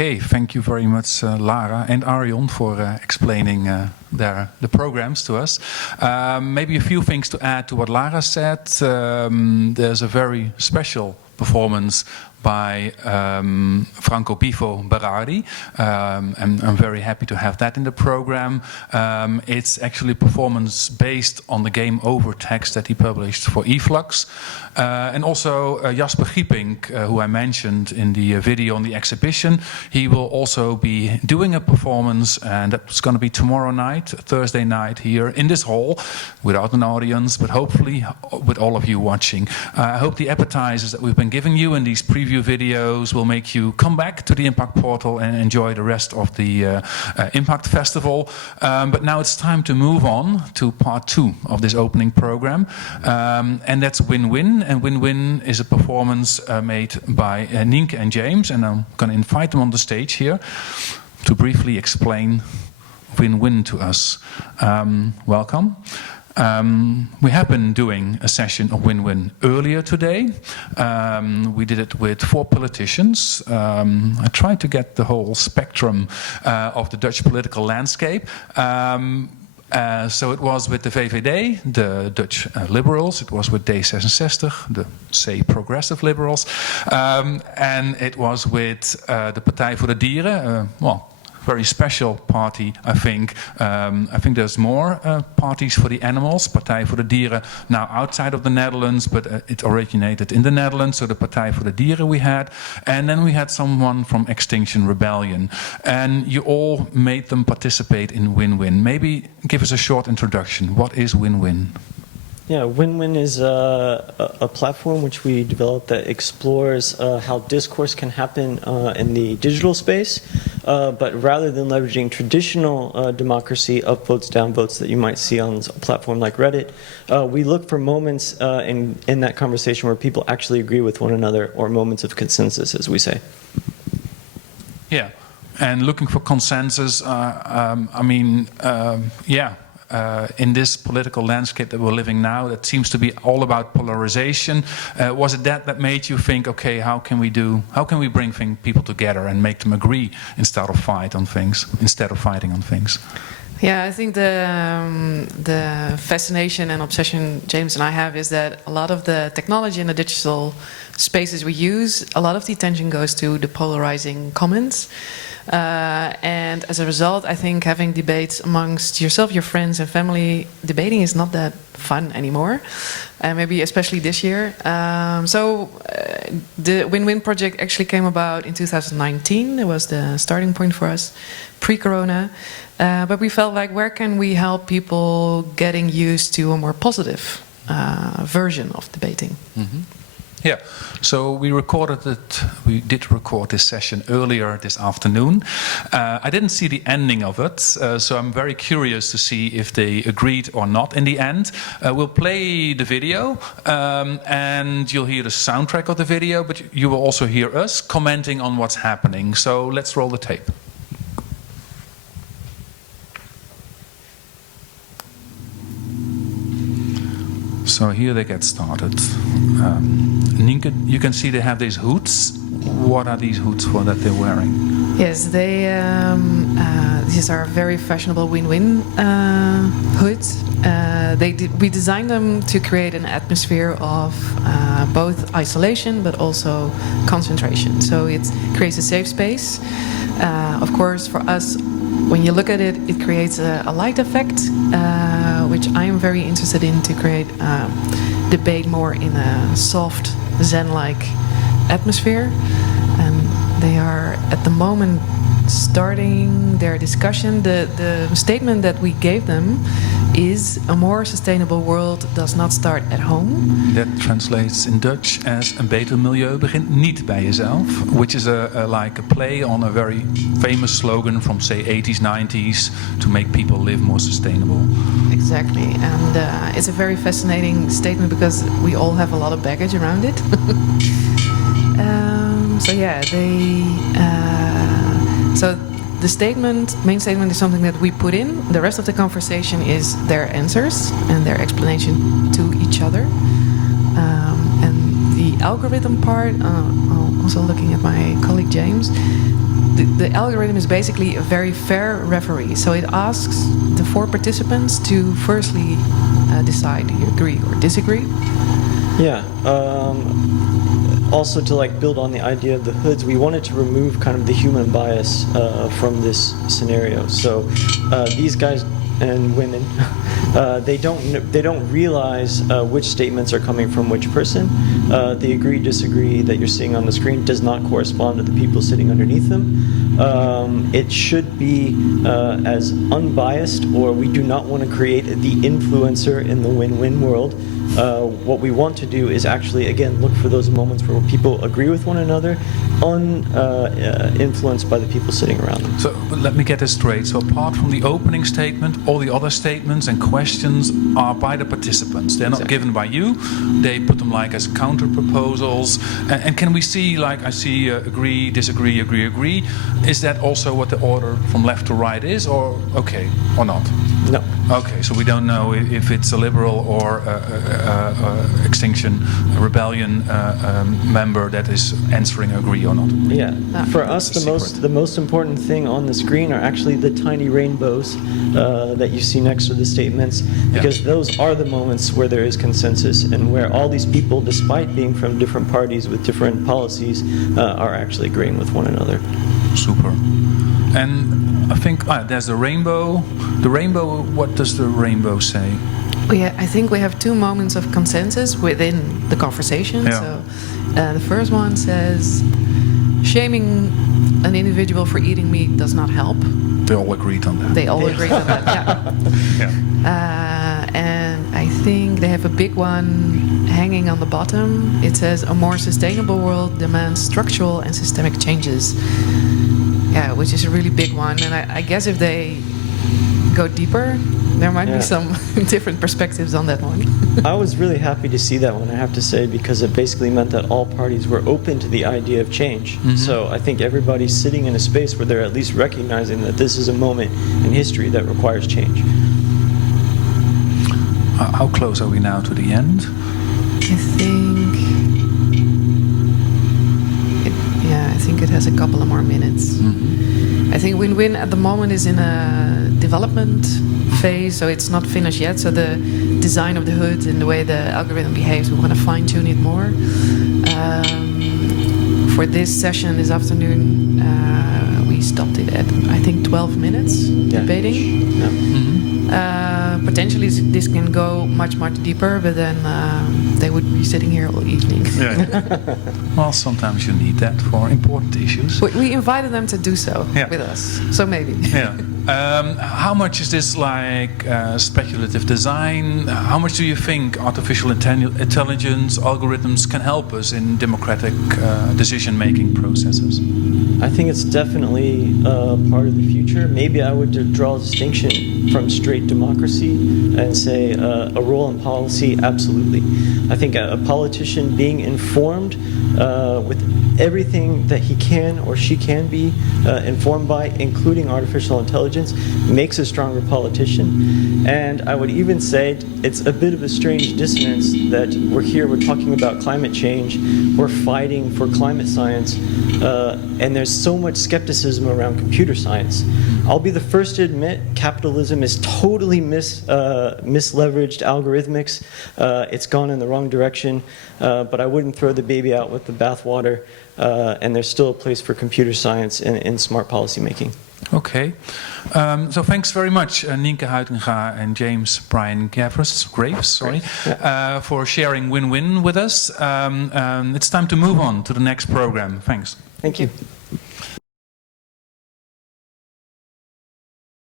Okay, thank you very much, Lara and Arjon, for explaining the programs to us. Maybe a few things to add to what Lara said. There's a very special performance by Franco Bifo Berardi. I'm very happy to have that in the program. It's actually a performance based on the Game Over text that he published for eFlux. And also Jasper Giepink, who I mentioned in the video on the exhibition, he will also be doing a performance, and that's going to be tomorrow night, Thursday night, here in this hall, without an audience, but hopefully with all of you watching. I hope the appetizers that we've been giving you in these preview videos will make you come back to the Impact Portal and enjoy the rest of the Impact Festival. But now it's time to move on to part 2 of this opening program, and that's WINWIN. And WINWIN is a performance made by Nienke and James, and I'm going to invite them on the stage here to briefly explain WINWIN to us. Welcome. We have been doing a session of WINWIN earlier today. We did it with 4 politicians. I tried to get the whole spectrum of the Dutch political landscape. So it was with the VVD, the Dutch liberals, it was with D66, the say progressive liberals, and it was with the Partij voor de Dieren, very special party, I think. I think there's more parties for the animals. Partij voor de Dieren now outside of the Netherlands, but it originated in the Netherlands. So the Partij voor de Dieren we had. And then we had someone from Extinction Rebellion. And you all made them participate in WINWIN. Maybe give us a short introduction. What is WINWIN? Yeah, WINWIN is a platform which we developed that explores how discourse can happen in the digital space, but rather than leveraging traditional democracy, up votes, down votes that you might see on a platform like Reddit, we look for moments in that conversation where people actually agree with one another, or moments of consensus, as we say. Yeah, and looking for consensus, in this political landscape that we're living now, that seems to be all about polarization. Was it that made you think, okay, how can we bring people together and make them agree instead of fighting on things? Yeah, I think the fascination and obsession James and I have is that a lot of the technology and the digital spaces we use, a lot of the attention goes to the polarizing comments. And as a result, I think having debates amongst yourself, your friends and family, debating is not that fun anymore. And maybe especially this year. The WINWIN project actually came about in 2019. It was the starting point for us, pre-corona. But we felt like, where can we help people getting used to a more positive version of debating? Mm-hmm. Yeah, so we did record this session earlier this afternoon. I didn't see the ending of it, so I'm very curious to see if they agreed or not in the end. We'll play the video, and you'll hear the soundtrack of the video, but you will also hear us commenting on what's happening. So let's roll the tape. So here they get started. Nienke, you can see they have these hoods. What are these hoods for that they're wearing? Yes, these are very fashionable WINWIN hoods. We designed them to create an atmosphere of both isolation but also concentration. So it creates a safe space. Of course, for us, when you look at it, it creates a light effect, which I am very interested in, to create debate more in a soft, zen-like atmosphere. And they are, at the moment, starting their discussion. The statement that we gave them is: a more sustainable world does not start at home. That translates in Dutch as: een beter milieu begint niet bij jezelf, which is like a play on a very famous slogan from, say, 80s, 90s, to make people live more sustainable. Exactly, and it's a very fascinating statement because we all have a lot of baggage around it. So the main statement is something that we put in. The rest of the conversation is their answers and their explanation to each other. And the algorithm part, also looking at my colleague James, the algorithm is basically a very fair referee. So it asks the 4 participants to firstly decide, do you agree or disagree? Yeah. Also, to like build on the idea of the hoods, we wanted to remove kind of the human bias from this scenario. So these guys and women, they don't realize which statements are coming from which person. The agree, disagree that you're seeing on the screen does not correspond to the people sitting underneath them. It should be as unbiased, or we do not want to create the influencer in the win-win world. What we want to do is actually, again, look for those moments where people agree with one another, influenced by the people sitting around them. So let me get this straight. So apart from the opening statement, all the other statements and questions are by the participants. They're not given by you. They put them like as counter proposals. And can we see, like I see agree, disagree, agree, agree. Is that also what the order from left to right is, or okay, or not? No. Okay, so we don't know if it's a liberal or Extinction Rebellion member that is answering agree or not. Yeah, for us, the most important thing on the screen are actually the tiny rainbows that you see next to the statements, because those are the moments where there is consensus and where all these people, despite being from different parties with different policies, are actually agreeing with one another. Super. And I think there's the rainbow. The rainbow, what does the rainbow say? I think we have 2 moments of consensus within the conversation. Yeah. So the first one says, shaming an individual for eating meat does not help. They all agreed on that. They all agreed on that, Yeah. And I think they have a big one hanging on the bottom. It says, a more sustainable world demands structural and systemic changes. Yeah, which is a really big one. And I guess if they go deeper, there might be some different perspectives on that one. I was really happy to see that one, I have to say, because it basically meant that all parties were open to the idea of change. Mm-hmm. So I think everybody's sitting in a space where they're at least recognizing that this is a moment in history that requires change. How close are we now to the end? I think it has a couple of more minutes. Mm-hmm. I think WINWIN at the moment is in a development phase, so it's not finished yet. So the design of the hood and the way the algorithm behaves, we want to fine-tune it more. For this session this afternoon, we stopped it at, I think, 12 minutes debating. Yeah. Mm-hmm. Potentially this can go much, much deeper, but then they would be sitting here all evening. Yeah. Well, sometimes you need that for important issues. We invited them to do so with us, so maybe. Yeah. How much is this like speculative design? How much do you think artificial intelligence algorithms can help us in democratic decision-making processes? I think it's definitely part of the future. Maybe I would draw a distinction from straight democracy and say a role in policy, absolutely. I think a politician being informed with everything that he can or she can be informed by, including artificial intelligence, makes a stronger politician. And I would even say it's a bit of a strange dissonance that we're talking about climate change, we're fighting for climate science, and there's so much skepticism around computer science. I'll be the first to admit capitalism is totally misleveraged algorithmics. It's gone in the wrong direction, but I wouldn't throw the baby out with the bathwater, and there's still a place for computer science in smart policy making. Okay, so thanks very much, Nienke, Huitenga, and James, Bryan, Graves, for sharing WINWIN with us. It's time to move on to the next program. Thanks. Thank you.